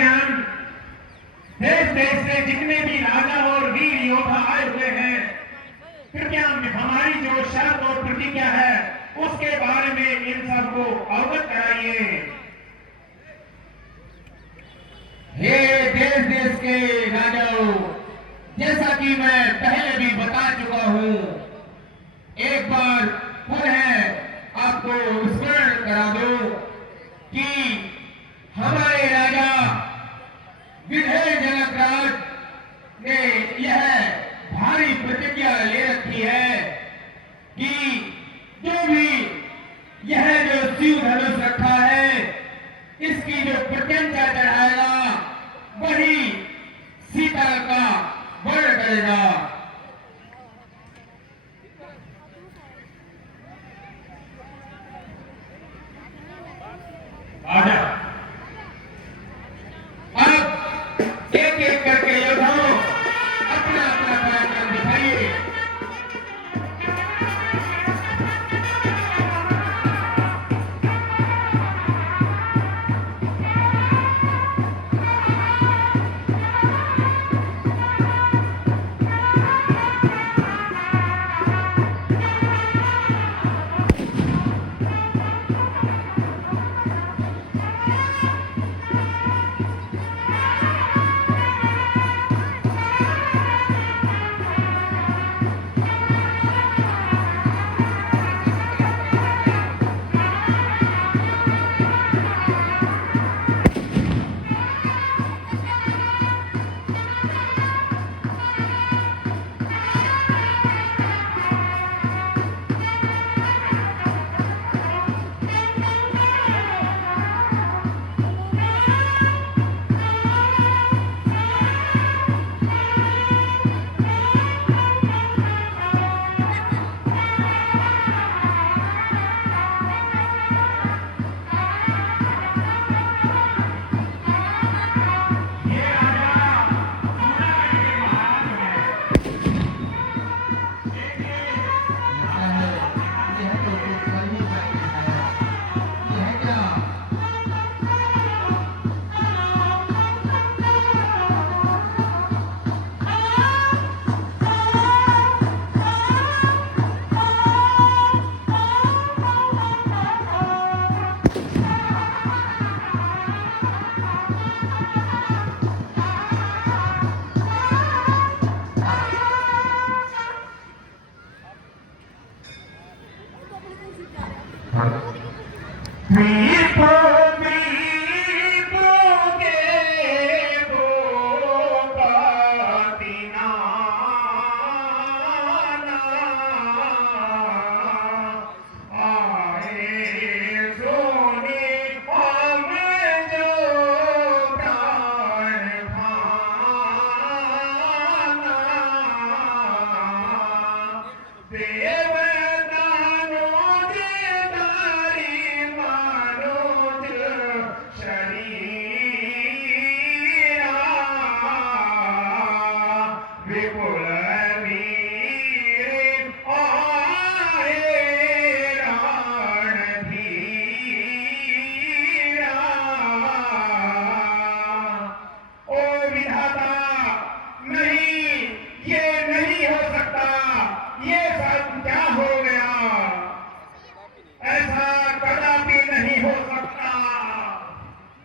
भाईजान, देश देश से जितने भी राजा और वीर योद्धा आए हुए हैं, कृपया हमारी जो शर्त और प्रतिज्ञा है उसके बारे में इन सबको अवगत कराइए। हे देश देश के राजाओं, जैसा कि मैं पहले भी बता चुका हूं, एक बार पुनः आपको स्मरण करा दो कि हमारे राजा विजय जनक राज ने यह भारी प्रतिज्ञा ले रखी है कि जो भी यह जो शिव धनुष रखा है, इसकी जो प्रत्यंचा चढ़ाएगा वही सीता का वर्ण करेगा। आजा। अब एक एक करके योद्धाओं अपना अपना पराक्रम दिखाइए।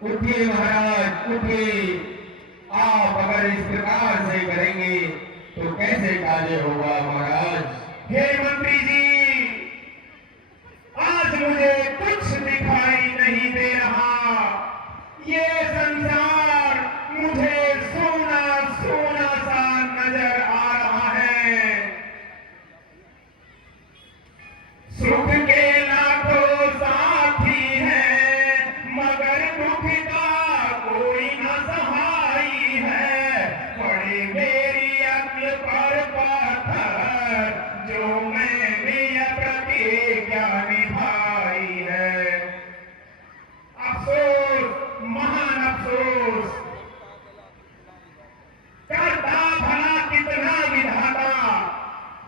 उठिए महाराज, उठिए। आप अगर इस प्रकार से करेंगे तो कैसे कार्य होगा महाराज। हे मंत्री जी, आज मुझे कुछ दिखाई नहीं दे रहा। ये संसार मुझे सोना सोना सा नजर आ रहा है। सुख के लाखों साथी हैं, मगर दुख का कोई न सहाई है। पड़े मेरी अक्ल पर पत्थर, जो मैंने प्रतिज्ञा निभाई है। अफसोस, महान अफसोस। करता भला कितना विधाता,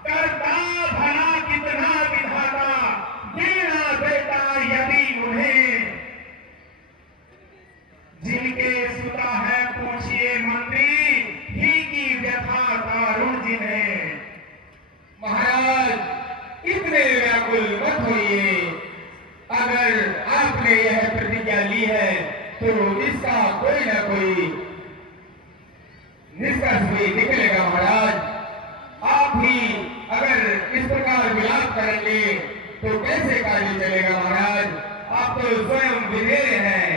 करता भला कितना विधाता, देना बेटा यदि उन्हें जिनके सुता व्याकुल मत होइए। अगर आपने यह प्रतिज्ञा ली है तो इसका कोई ना कोई निष्कर्ष भी निकलेगा महाराज। आप ही अगर इस प्रकार विलाप करेंगे तो कैसे कार्य चलेगा महाराज? आप तो स्वयं विधेय हैं।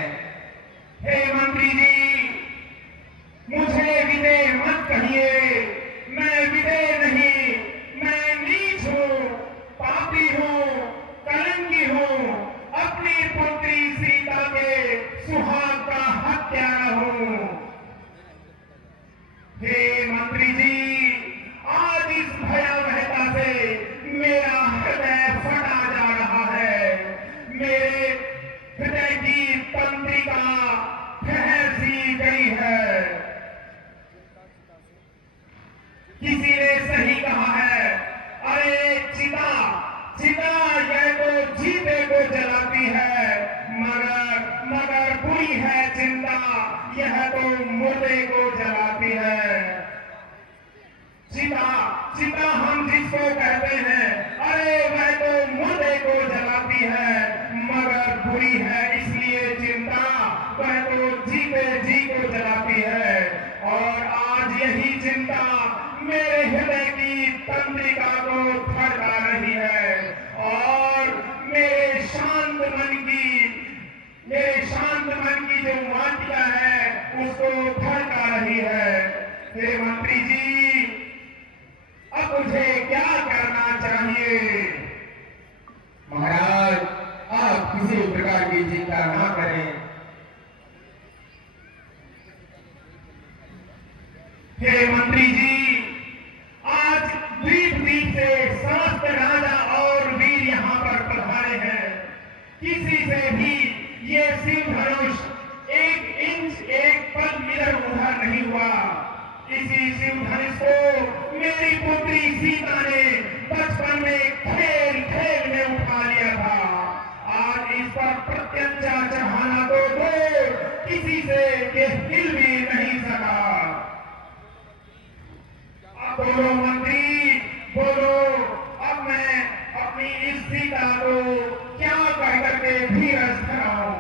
हे मंत्री जी, मुझे विधेय मत कहिए। मैं विधेय नहीं, मैं नीच हूँ, पापी हूँ, कलंकी हूँ, अपनी पुत्री सीता के सुहाग का हत्यारा हूँ। हे मंत्री जी, आज इस भयावहता से मेरा हृदय फटा जा रहा है। मेरे हृदय की तंत्रिका ठहर सी गई है। किसी ने सही कहा है, अरे चिता चिता यह तो जीते को जलाती है, मगर बुरी है चिंता, यह तो मुर्दे को जलाती है। चिता चिता हम जिसको कहते हैं, अरे वह तो मुर्दे को जलाती है, मगर बुरी है इसलिए चिंता, वह तो जीते जी को जलाती है। और आज यही चिंता मेरे हृदय की तंत्रिका को भड़का रही है और मेरे शांत मन की जो वाटिका है उसको भड़का रही है। हे मंत्री जी, अब मुझे क्या करना चाहिए? महाराज, आप किसी प्रकार की चिंता ना करें। हे मंत्री जी, आज द्वीप द्वीप से समस्त राजा और वीर यहाँ पर पधारे हैं। किसी से भी ये शिव धनुष 1 इंच 1 पद इधर उधर नहीं हुआ। इसी शिव धनुष को मेरी पुत्री सीता ने बचपन में खेल खेल में उठा लिया था। आज इस पर प्रत्यंचा चढ़ाना तो दो, किसी से ये हिल भी नहीं सका। अब बोलो मंत्री, बोलो, अब मैं अपनी इस सीता को क्या कह करके धीरज धराऊं?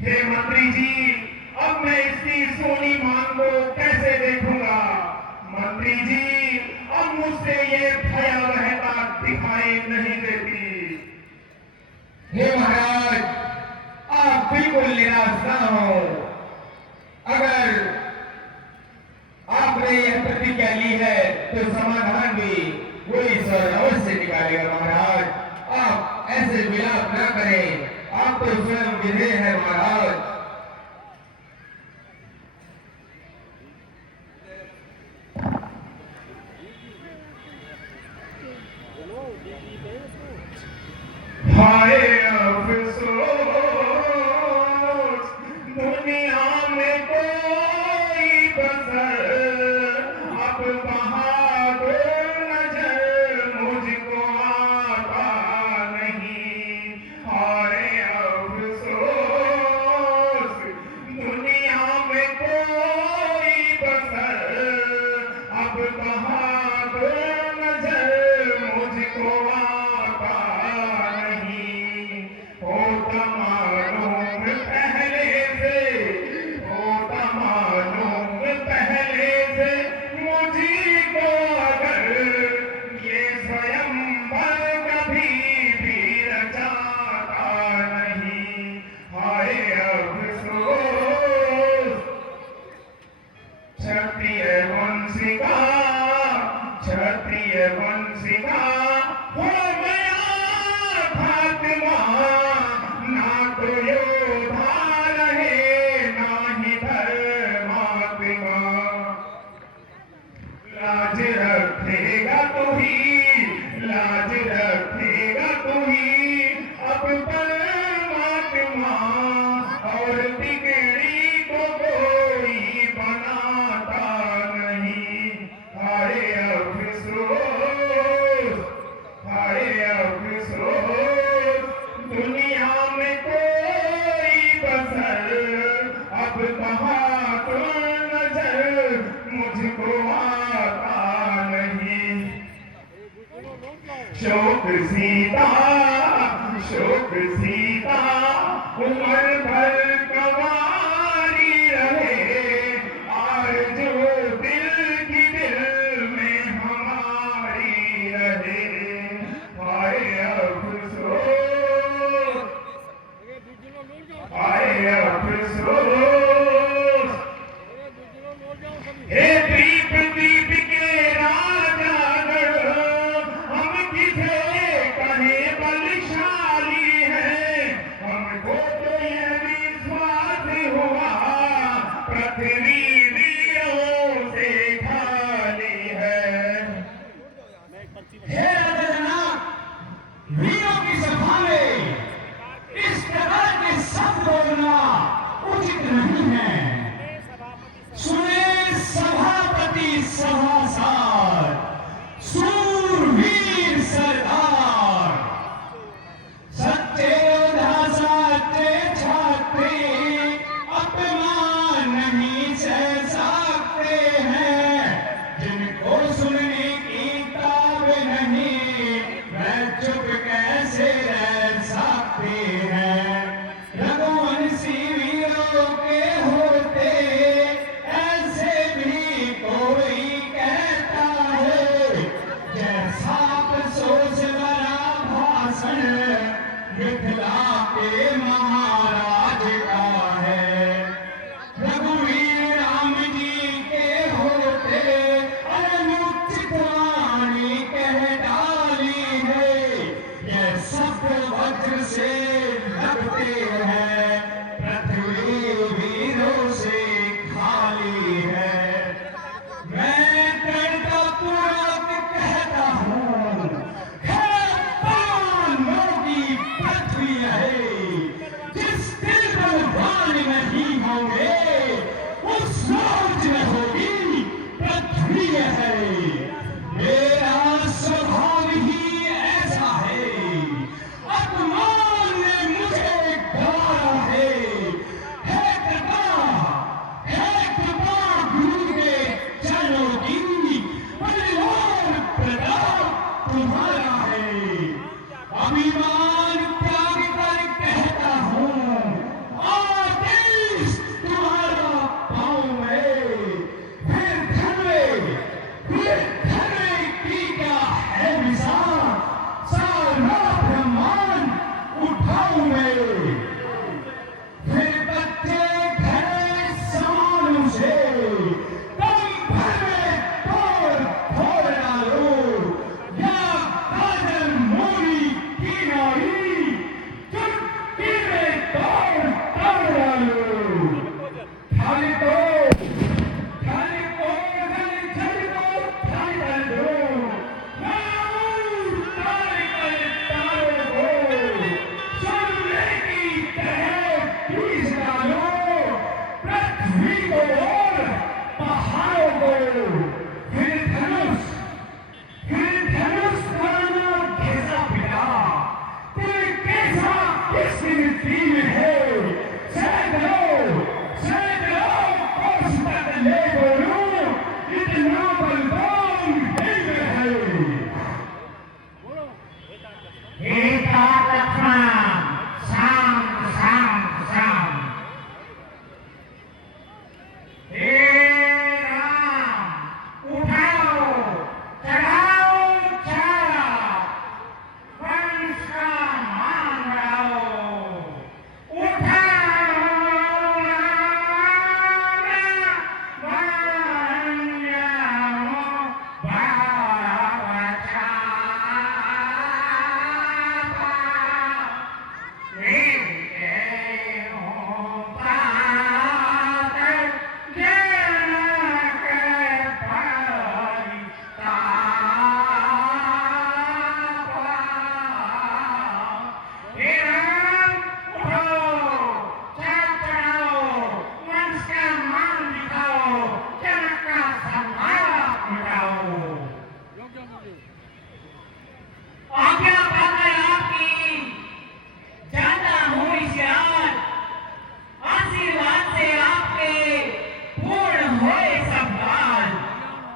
हे मंत्री जी, अब मैं इसकी सोनी मांग को कैसे देखूंगा? मंत्री जी, अब मुझसे ये भयावहता दिखाई नहीं देती। हे महाराज, आप बिल्कुल निराश ना हो। अगर आपने यह प्रतिज्ञा ली है तो समाधान भी वही ईश्वर अवश्य निकालेगा महाराज। आप ऐसे विलाप ना करें, आप तो स्वयं विधेय हैं महाराज। हाय अफसोस, दुनिया में कोई बसर अब बहादुर नजर मुझको आता नहीं। हाय अफसोस, दुनिया में कोई बसर अब बहादुर नजर मुझको आता नहीं। होता मालूम पहले से मुझको अगर ये स्वयंवर कभी भी रचाता नहीं। हाय अफसोस, क्षत्रिय वंशिका हो गया फातिमा, ना तो योद्धा रहे ना ही धर्मात्मा। लाज रखेगा तू ही अब परमात्मा, और बिगड़ी को कोई बनाता नहीं। हाय अफसोस, हाय शोक सीता उम्र भर कवारी रहे, आरज़ू दिल की दिल में हमारी रहे। हाय अफसोस, हाय अफसोस, हे दीप दीप के राजागण, हम किसे कहे बलशाली हैं। हमको तो यह विश्वास हुआ पृथ्वी वीरों से खाली है। हे रजनाथ, वीरों की सभा में इस तरह के शब्द बोलना उचित नहीं है। सुने सभापति सभासार, सूरवीर सरदार, सच्चे योद्धा सच्चे छात्री अपमान नहीं सह सकते हैं। जिनको सुनने की ताब नहीं, वह चुप कैसे रह सकते हैं। रघुवंशी वीरों के होते ऐसे भी कोई कहता है, जैसा अफसोस भरा भाषण मिथिला के महाराज का है। रघुवीर राम जी के होते अनुचित वाणी कह डाली है। यह सब वज्र से लगते हैं, पृथ्वी वीरों से खाली है। मैं दृढ़तापूर्वक कहता हूँ, खैराबादों की पृथ्वी है। जिस दिल में बाण नहीं होंगे, उस सोच में होगी पृथ्वी है। मेरा स्वभाव ही ऐसा है, अपमान ने मुझे गारा है। कृपा गुरु के चरणों की, बलिदान प्रताप तुम्हारा है। अभिमान त्याग कर कहता हूँ, आदेश तुम्हारा पाँव में। फिर धनवे की क्या है मिसाल, सारा ब्रह्मांड उठाऊं मैं। फिर बच्चे घरे समानों से दम भर में तोड़ फोड़ डालो, या काजल मोरी की नाई चुटकी में तोड़ डालो। थाली को थाली को थाली को थाली दो, ताली को सोने की तरह पीस डालो। पृथ्वी को और पहाड़ों को, फिर धनुष मानो घिसा पिटा। तेरे कैसा किस मिट्टी में है, सैकड़ों कोस तक ले बोलूं, इतना बलवान दिल में है। एका लक्ष्मण शांत शांत शांत। हे राम, उठाओ चढ़ाओ छाया, वंश का मान बढ़ाओ। उठाओ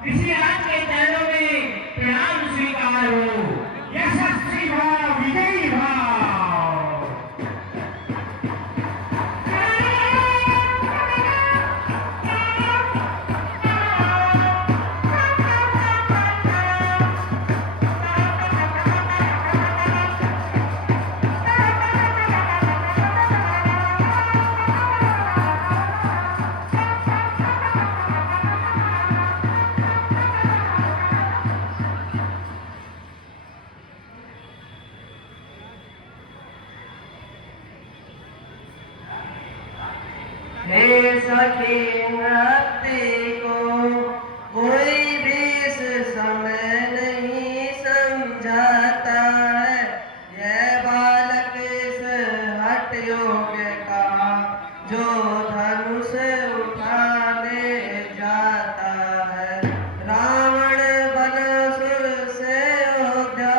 ऋषिराज के चरणों में प्रणाम स्वीकार हो। यह भाव विजयी भाव। हे सखी नृत्य को कोई भी इस समय नहीं समझाता है। यह बालक इस हठ योग का जो धनुष उठाने जाता है। रावण बनासुर से अयोध्या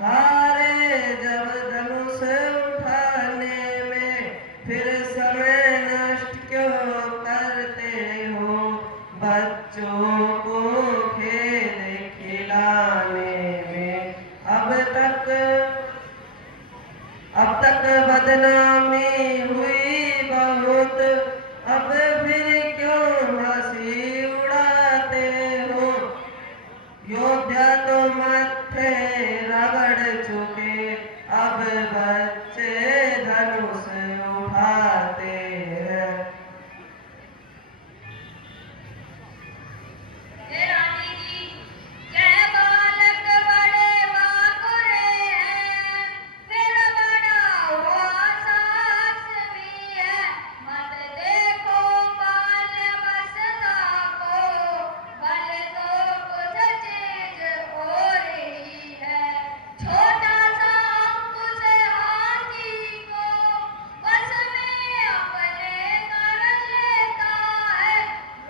हारे जब धनुष उठाने में, फिर समय क्यों करते हो बच्चों को खेल खिलाने में। अब तक बदनामी हुई बहुत, अब फिर क्यों हंसी उड़ाते हो। योद्धा तो माथे रगड़ चुके, अब बच्चे धनुष उठाते हैं। रानी जी, यह बालक बड़े बाकुरे हैं, फिर बड़ा हुआ साहस भी है। मत देखो बाल्य अवस्था को, बल तो कुछ चीज हो रही है। छोटा सा अंकुश हाथी को बस में अपने कर लेता है।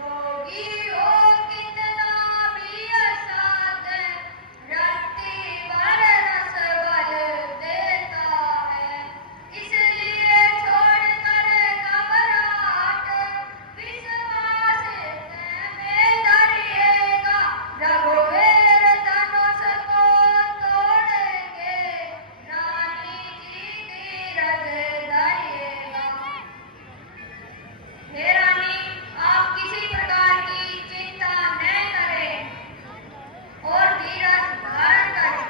रोगी हो कितना भी असाध्य, रत्ती भर रस बल देता है। इसलिए छोड़कर घबराहट, विश्वास में धरिएगा। रघुवीर धनुष को तोड़ेंगे, रानी जी की रग धरिएगा। हे रानी, आप किसी प्रकार की चिंता न करें और धीरज धारण करें।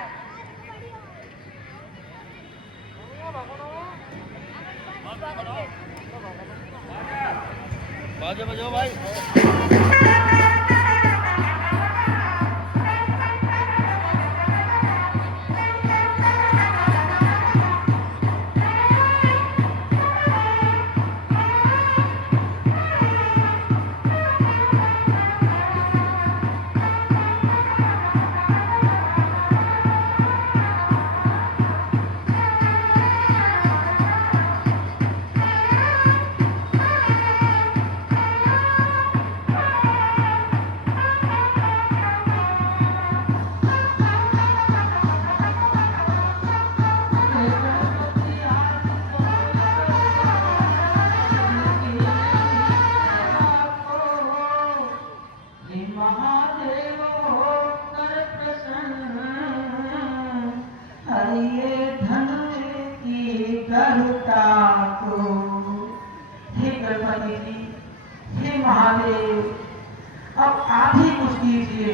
बाजे बजाओ भाई। महादेव हो कर प्रसन्न, हरिये धन की करुता को। हे गणपति जी, हे महादेव, अब आप ही कुछ कीजिए।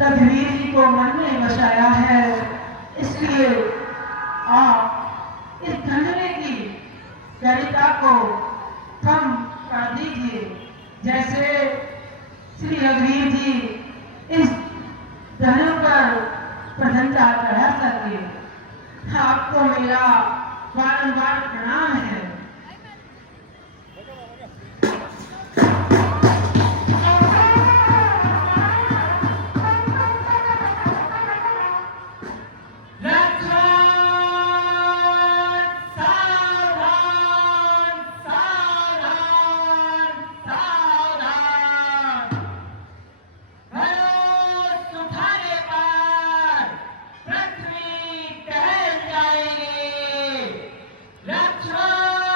रघुवीर जी को मन में बसाया है, इसलिए आप इस धनने की गरिता को कम कर दीजिए। जैसे श्री रघुवीर जी इस धनु पर प्रसन्नता चढ़ा सके। आपको मेरा बारंबार प्रणाम है। लक्ष्मण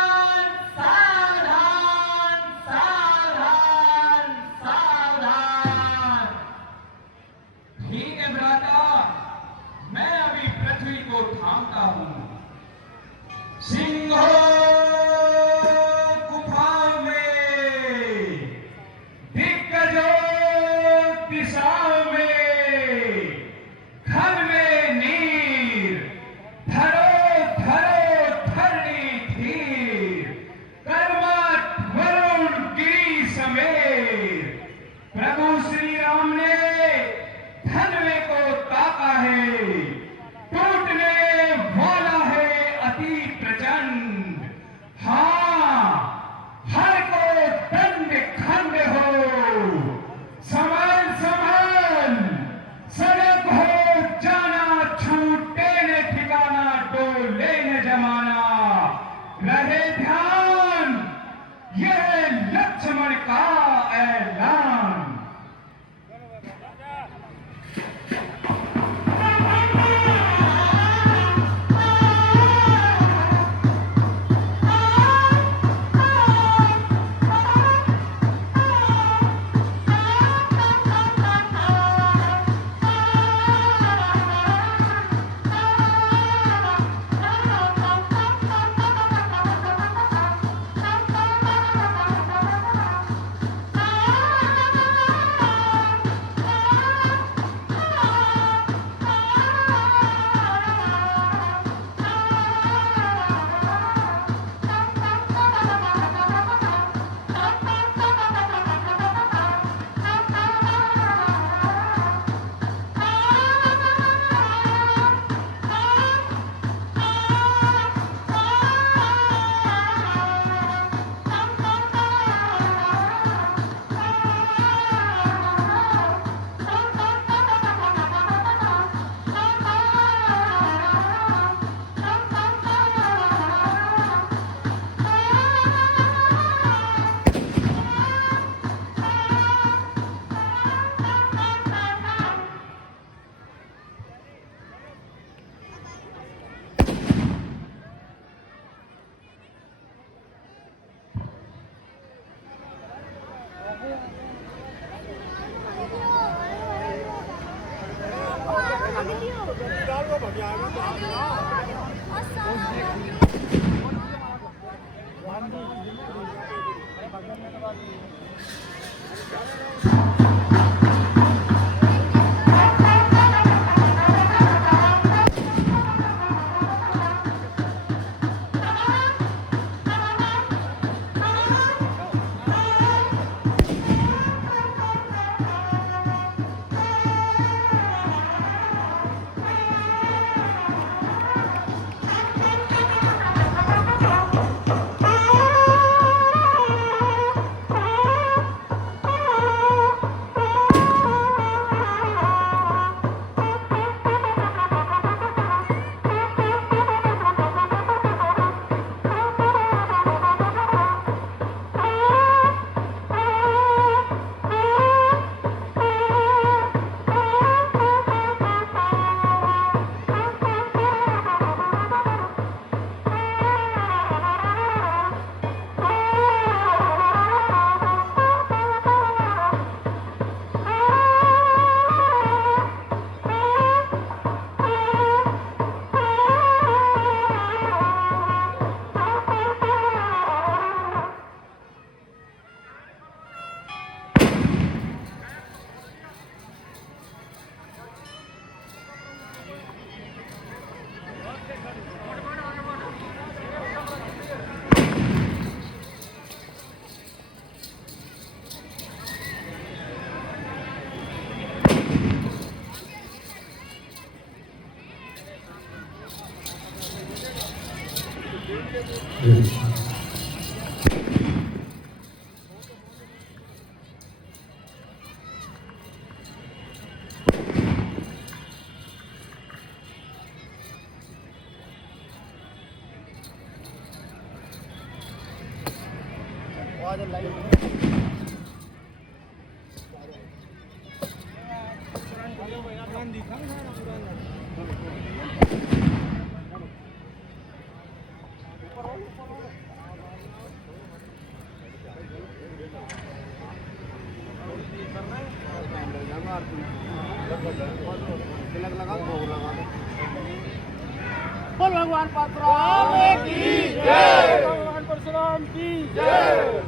बोल भगवान परशुराम की जय, भगवान परशुराम की जय।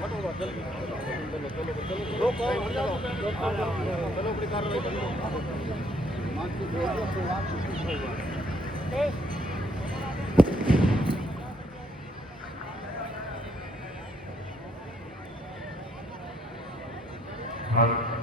हम